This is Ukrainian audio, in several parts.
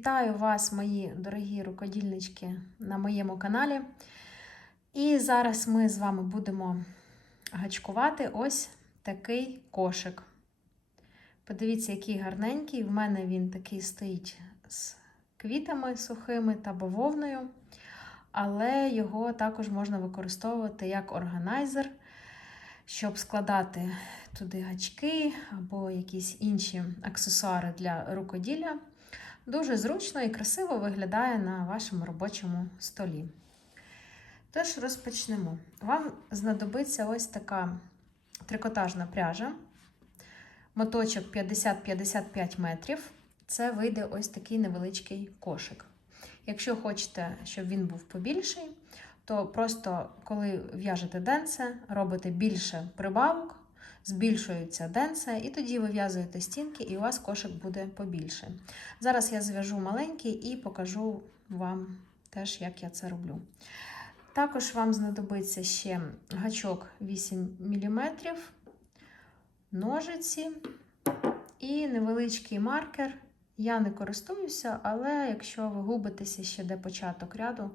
Вітаю вас, мої дорогі рукодільнички, на моєму каналі. І зараз ми з вами будемо гачкувати ось такий кошик. Подивіться, який гарненький. В мене він такий стоїть з квітами сухими та бавовною, але його також можна використовувати як органайзер, щоб складати туди гачки або якісь інші аксесуари для рукоділля. Дуже зручно і красиво виглядає на вашому робочому столі. Тож розпочнемо. Вам знадобиться ось така трикотажна пряжа, моточок 50-55 метрів. Це вийде ось такий невеличкий кошик. Якщо хочете, щоб він був побільший, то просто коли в'яжете денце, робите більше прибавок, збільшується денце, і тоді вив'язуєте стінки, і у вас кошик буде побільше. Зараз я зв'яжу маленький і покажу вам теж, як я це роблю. Також вам знадобиться ще гачок 8 мм, ножиці і невеличкий маркер. Я не користуюся, але якщо ви губитеся ще де початок ряду,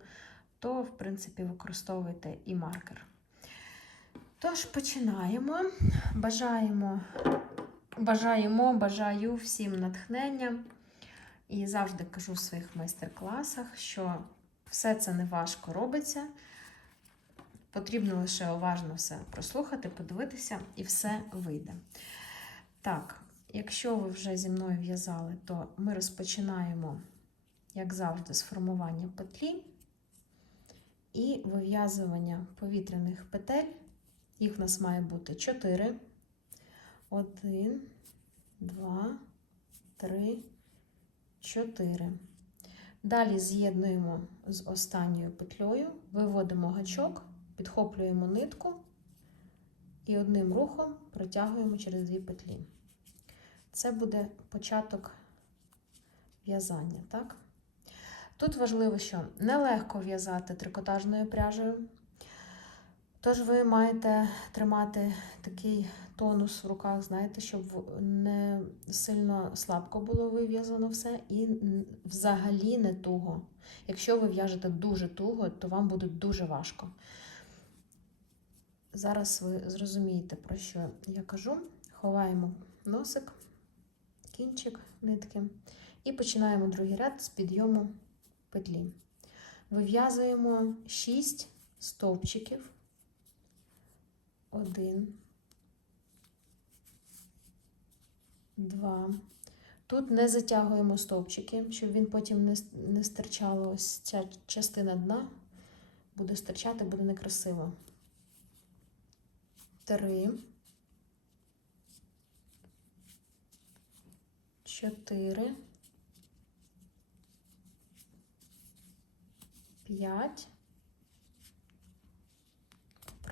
то, в принципі, використовуйте і маркер. Тож, починаємо. Бажаємо, бажаємо, бажаю всім натхнення. І завжди кажу в своїх майстер-класах, що все це не важко робиться. Потрібно лише уважно все прослухати, подивитися, і все вийде. Так, якщо ви вже зі мною в'язали, то ми розпочинаємо, як завжди, з формування петлі і вив'язування повітряних петель. Їх в нас має бути 4. 1, 2, 3, 4. Далі з'єднуємо з останньою петлею, виводимо гачок, підхоплюємо нитку і одним рухом протягуємо через дві петлі. Це буде початок в'язання. Тут важливо, що нелегко в'язати трикотажною пряжею. Тож ви маєте тримати такий тонус в руках, знаєте, щоб не сильно слабко було вив'язано все і взагалі не туго. Якщо ви в'яжете дуже туго, то вам буде дуже важко. Зараз ви зрозумієте, про що я кажу. Ховаємо носик, кінчик нитки і починаємо другий ряд з підйому петлі. Вив'язуємо 6 стовпчиків. Один, два. Тут не затягуємо стовпчики, щоб він потім не, не стирчало ось ця частина дна. Буде стирчати, буде некрасиво. Три. Чотири. П'ять.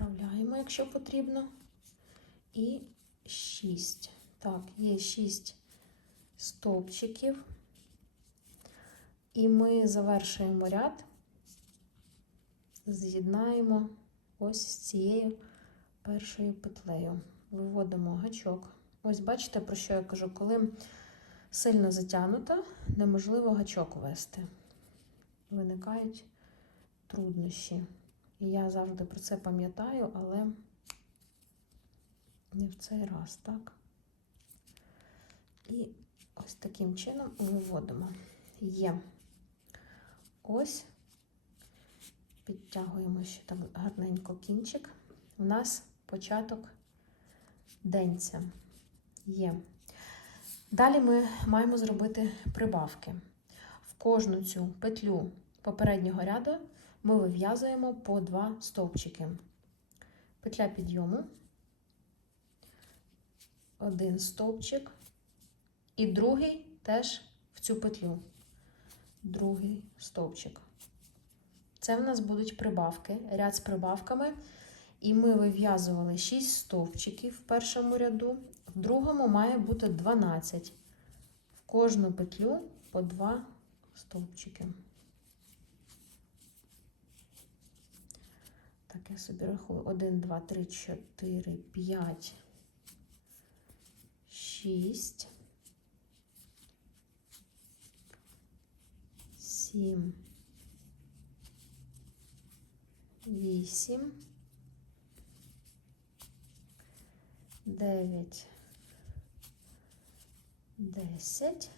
Вправляємо, якщо потрібно. І 6. Так, є 6 стовпчиків. І ми завершуємо ряд, з'єднаємо ось з цією першою петлею. Виводимо гачок. Ось бачите, про що я кажу, коли сильно затягнуто, неможливо гачок вести. Виникають труднощі. І я завжди про це пам'ятаю, але не в цей раз, так? І ось таким чином виводимо. Є ось, підтягуємо ще так гарненько кінчик. У нас початок денця є. Далі ми маємо зробити прибавки. В кожну цю петлю попереднього ряду ми вив'язуємо по два стовпчики. Петля підйому, один стовпчик, і другий теж в цю петлю. Другий стовпчик. Це в нас будуть прибавки, ряд з прибавками. І ми вив'язували 6 стовпчиків в першому ряду, в другому має бути 12. В кожну петлю по 2 стовпчики. Так, я собі рахую. 1, 2, 3, 4, 5, 6, сім, вісім, дев'ять, десять,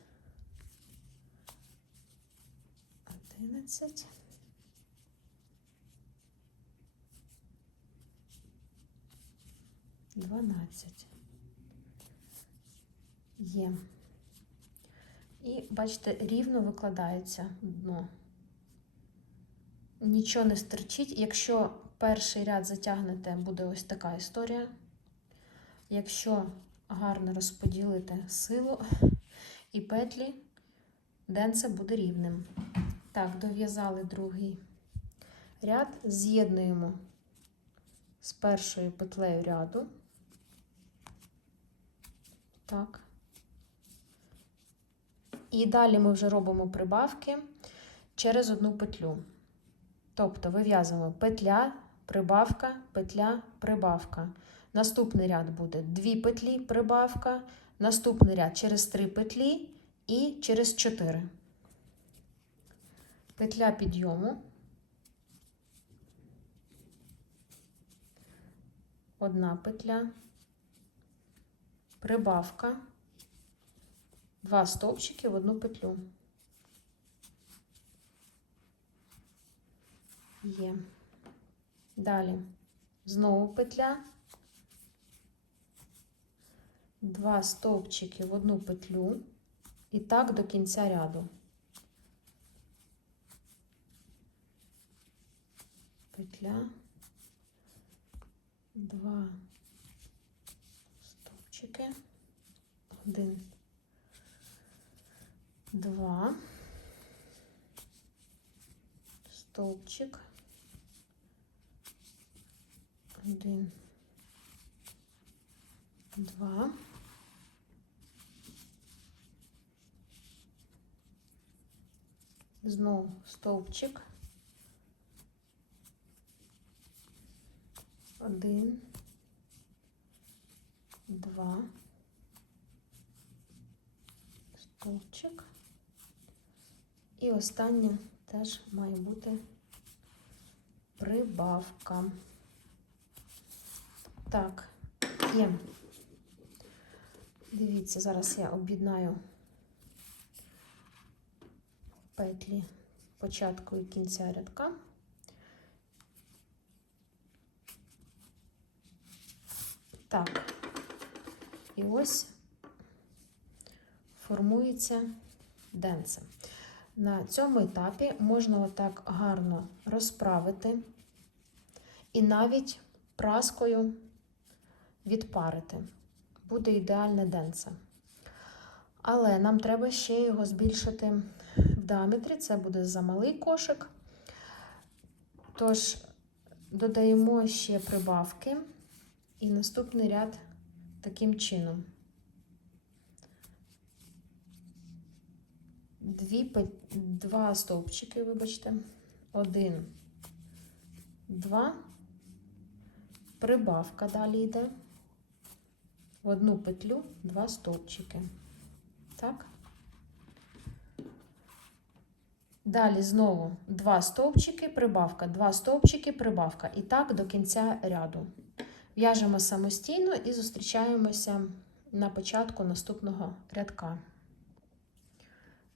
одинадцять. Дванадцять. Є. І, бачите, рівно викладається дно. Нічого не стерчить. Якщо перший ряд затягнете, буде ось така історія. Якщо гарно розподілити силу і петлі, денце буде рівним. Так, дов'язали другий ряд, з'єднуємо з першою петлею ряду. Так. І далі ми вже робимо прибавки через одну петлю. Тобто вив'язуємо петля, прибавка, петля, прибавка. Наступний ряд буде дві петлі, прибавка, наступний ряд через три петлі і через чотири. Петля підйому. Одна петля, прибавка, два стовпчики в одну петлю. Є. Далі знову петля, два стовпчики в одну петлю і так до кінця ряду. Петля, два стовпчики, один, два, стовпчик, один, два. Знову стовпчик. Один, два, стовпчик. І останнє теж має бути прибавка. Так, є. Дивіться, зараз я об'єднаю петлі початку і кінця рядка. Так, і ось формується денце. На цьому етапі можна отак гарно розправити і навіть праскою відпарити. Буде ідеальне денце. Але нам треба ще його збільшити в діаметрі, це буде замалий кошик. Тож додаємо ще прибавки. І наступний ряд таким чином. Дві, Два стовпчики, вибачте, один, два, прибавка далі йде, в одну петлю два стовпчики. Так. Далі знову два стовпчики, прибавка, два стовпчики, прибавка. І так до кінця ряду. В'яжемо самостійно і зустрічаємося на початку наступного рядка.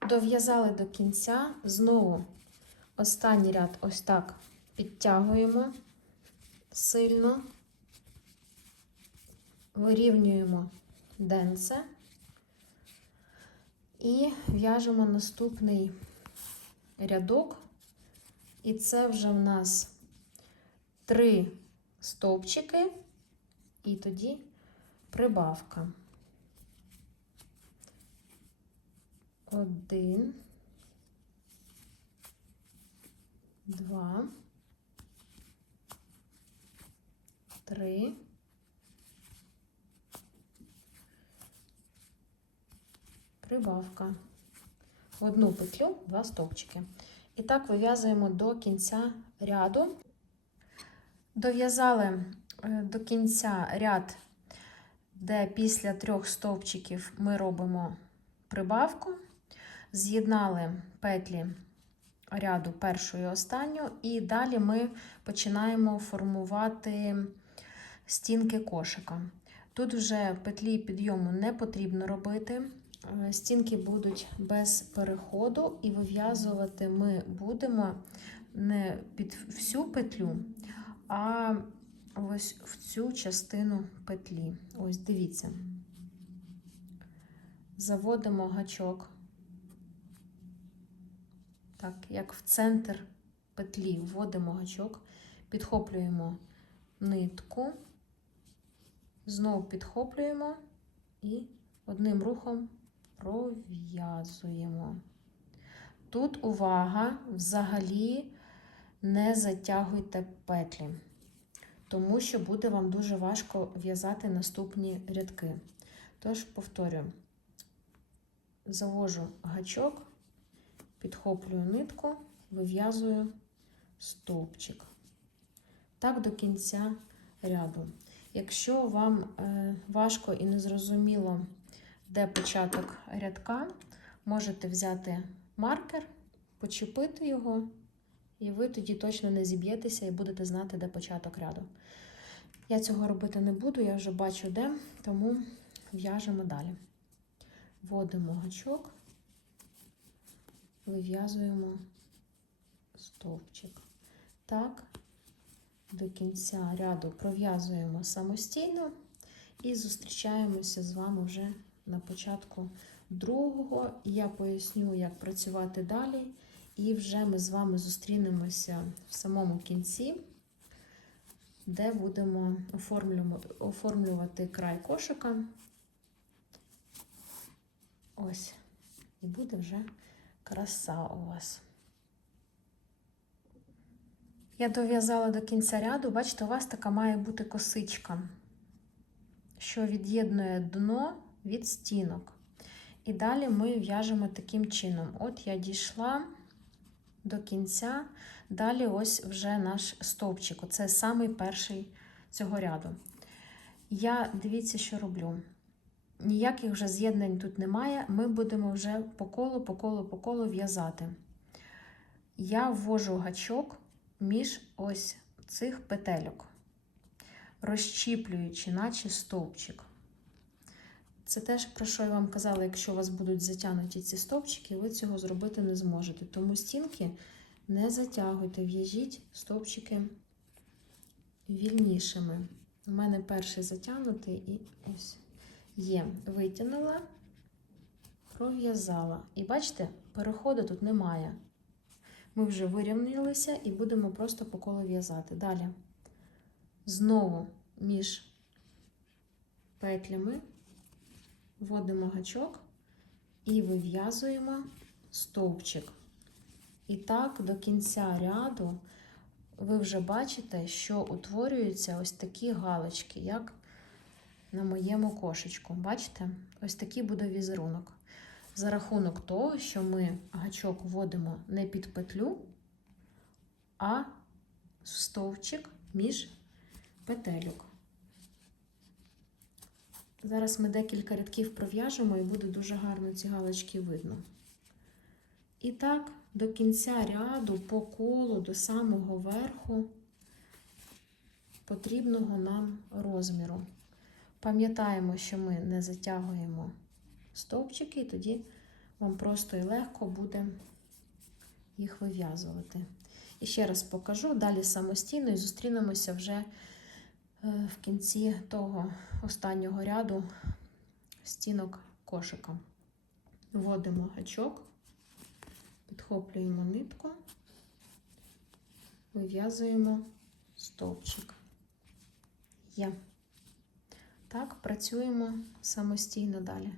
Дов'язали до кінця, знову останній ряд ось так підтягуємо сильно, вирівнюємо денце. І в'яжемо наступний рядок, і це вже в нас три стовпчики і тоді прибавка. Один, два, три, прибавка. В одну петлю два стовпчики. І так вив'язуємо до кінця ряду. Дов'язали до кінця ряд, де після трьох стовпчиків ми робимо прибавку, з'єднали петлі ряду першу і останню, і далі ми починаємо формувати стінки кошика. Тут вже петлі підйому не потрібно робити. Е, Стінки будуть без переходу, і вив'язувати ми будемо не під всю петлю, а ось в цю частину петлі. Ось дивіться. Заводимо гачок, так, як в центр петлі вводимо гачок, підхоплюємо нитку, знову підхоплюємо і одним рухом пров'язуємо. Тут увага, взагалі не затягуйте петлі, тому що буде вам дуже важко в'язати наступні рядки. Тож, повторюю, завожу гачок, підхоплюю нитку, вив'язую стовпчик. Так до кінця ряду. Якщо вам е, важко і незрозуміло, де початок рядка, можете взяти маркер, почепити його, і ви тоді точно не зіб'єтеся і будете знати, де початок ряду. Я цього робити не буду, я вже бачу де, тому в'яжемо далі. Вводимо гачок, вив'язуємо стовпчик. Так, до кінця ряду пров'язуємо самостійно і зустрічаємося з вами вже на початку другого. Я поясню, як працювати далі, і вже ми з вами зустрінемося в самому кінці, де будемо оформлювати край кошика. Ось, і буде вже краса у вас. Я дов'язала до кінця ряду, бачите, у вас така має бути косичка, що від'єднує дно від стінок. І далі ми в'яжемо таким чином. От я дійшла до кінця, далі ось вже наш стовпчик. Оце самий перший цього ряду. Я дивіться, що роблю. Ніяких вже з'єднань тут немає. Ми будемо вже по колу, по колу, по колу в'язати. Я ввожу гачок між ось цих петельок, розчіплюючи, наче стовпчик. Це теж, про що я вам казала, якщо у вас будуть затягнуті ці стовпчики, ви цього зробити не зможете. Тому стінки не затягуйте, в'яжіть стовпчики вільнішими. У мене перший затягнутий і ось є. Витягнула, пров'язала. І бачите, переходу тут немає. Ми вже вирівнялися і будемо просто по колу в'язати. Далі знову між петлями вводимо гачок і вив'язуємо стовпчик. І так, до кінця ряду ви вже бачите, що утворюються ось такі галочки, як на моєму кошечку. Бачите? Ось такий буде візерунок. За рахунок того, що ми гачок вводимо не під петлю, а в стовпчик між петелюк. Зараз ми декілька рядків пров'яжемо і буде дуже гарно ці галочки видно. І так, до кінця ряду, по колу, до самого верху потрібного нам розміру. Пам'ятаємо, що ми не затягуємо стовпчики, і тоді вам просто і легко буде їх вив'язувати. І ще раз покажу, далі самостійно і зустрінемося вже в кінці того останнього ряду стінок кошика. Вводимо гачок, підхоплюємо нитку, вив'язуємо стовпчик. Є. Так, працюємо самостійно далі.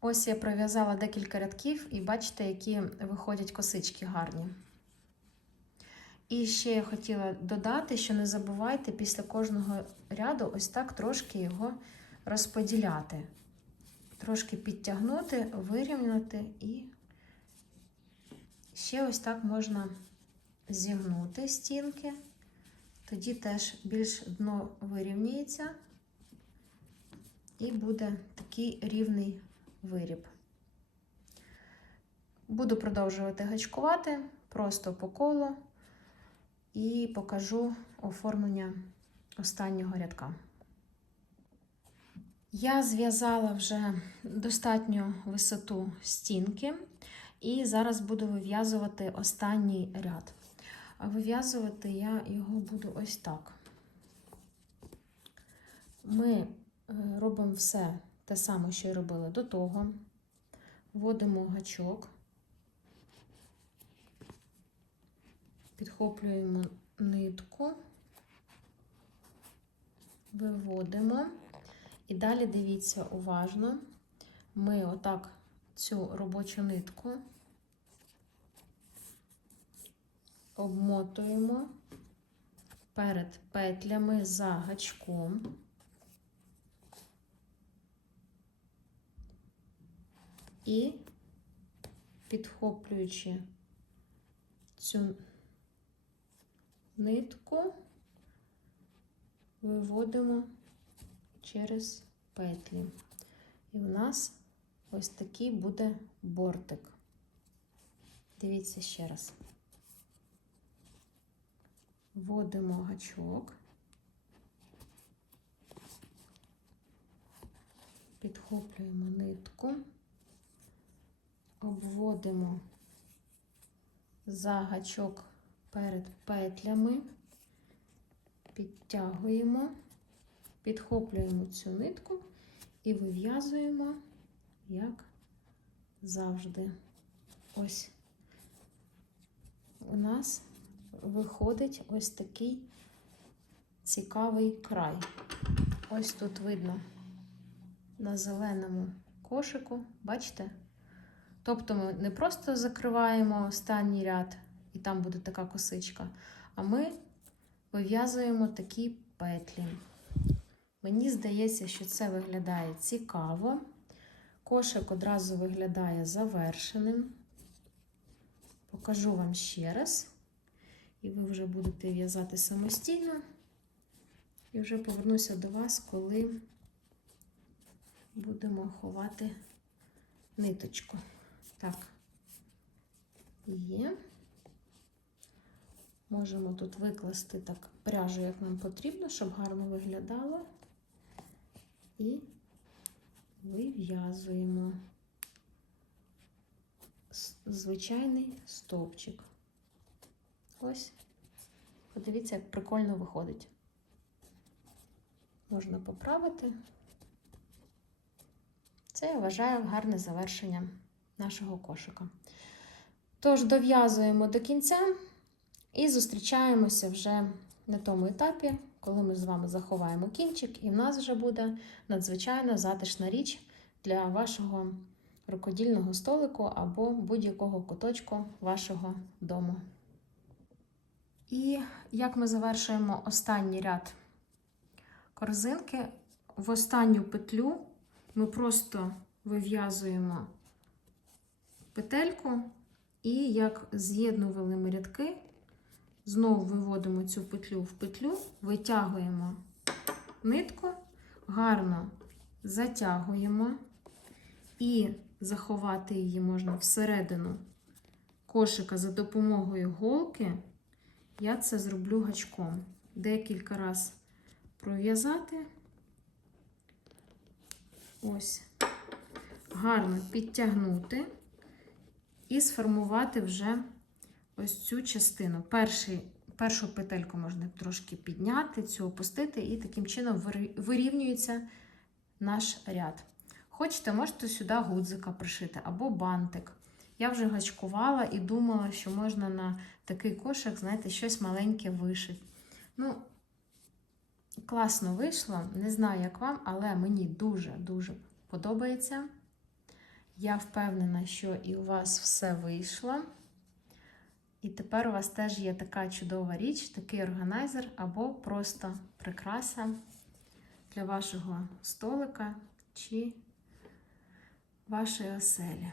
Ось я пров'язала декілька рядків, і бачите, які виходять косички гарні. І ще я хотіла додати, що не забувайте після кожного ряду ось так трошки його розподіляти. Трошки підтягнути, вирівняти і ще ось так можна зігнути стінки. Тоді теж більш дно вирівнюється і буде такий рівний виріб. Буду продовжувати гачкувати просто по колу і покажу оформлення останнього рядка. Я зв'язала вже достатню висоту стінки, і зараз буду вив'язувати останній ряд. Вив'язувати я його буду ось так. Ми е, робимо все те саме, що й робили до того. Вводимо гачок, підхоплюємо нитку, виводимо. І далі дивіться уважно, ми отак цю робочу нитку обмотуємо перед петлями за гачком. І підхоплюючи цю нитку, виводимо через петлі. І в нас ось такий буде бортик. Дивіться ще раз. Вводимо гачок, підхоплюємо нитку, обводимо за гачок перед петлями, підтягуємо, підхоплюємо цю нитку і вив'язуємо, як завжди. Ось у нас виходить ось такий цікавий край. Ось тут видно на зеленому кошику, бачите? Тобто ми не просто закриваємо останній ряд, і там буде така косичка, а ми вив'язуємо такі петлі. Мені здається, що це виглядає цікаво. Кошик одразу виглядає завершеним. Покажу вам ще раз. І ви вже будете в'язати самостійно. І вже повернуся до вас, коли будемо ховати ниточку. Так, є. Можемо тут викласти так пряжу, як нам потрібно, щоб гарно виглядало. І вив'язуємо звичайний стовпчик. Ось, подивіться, як прикольно виходить. Можна поправити. Це я вважаю гарне завершення нашого кошика. Тож, дов'язуємо до кінця і зустрічаємося вже на тому етапі, коли ми з вами заховаємо кінчик, і в нас вже буде надзвичайно затишна річ для вашого рукодільного столику або будь-якого куточку вашого дому. І як ми завершуємо останній ряд корзинки, в останню петлю ми просто вив'язуємо петельку, і як з'єднували ми рядки, знову виводимо цю петлю в петлю, витягуємо нитку, гарно затягуємо, і заховати її можна всередину кошика за допомогою голки. Я це зроблю гачком. Декілька раз пров'язати. Ось, гарно підтягнути і сформувати вже ось цю частину. Перший, першу петельку можна трошки підняти, цю опустити, і таким чином вирівнюється наш ряд. Хочете, можете сюди гудзика пришити або бантик. Я вже гачкувала і думала, що можна на такий кошик, знаєте, щось маленьке вишити. Ну, класно вийшло. Не знаю, як вам, але мені дуже-дуже подобається. Я впевнена, що і у вас все вийшло. І тепер у вас теж є така чудова річ, такий органайзер або просто прикраса для вашого столика чи вашої оселі.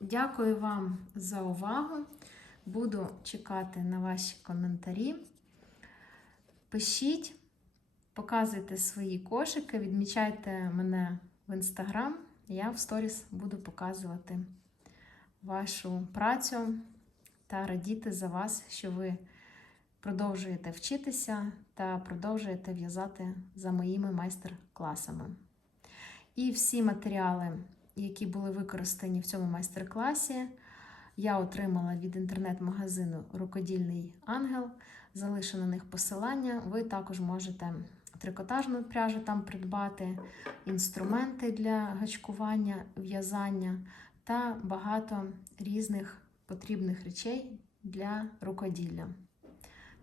Дякую вам за увагу. Буду чекати на ваші коментарі. Пишіть, показуйте свої кошики, відмічайте мене в інстаграм. я в сторіс буду показувати вашу працю та радіти за вас, що ви продовжуєте вчитися та продовжуєте в'язати за моїми майстер-класами. І всі матеріали, які були використані в цьому майстер-класі, я отримала від інтернет-магазину Рукодільний ангел. Залишу на них посилання. Ви також можете трикотажну пряжу там придбати, інструменти для гачкування, в'язання та багато різних потрібних речей для рукоділля.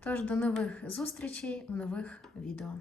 Тож до нових зустрічей в нових відео.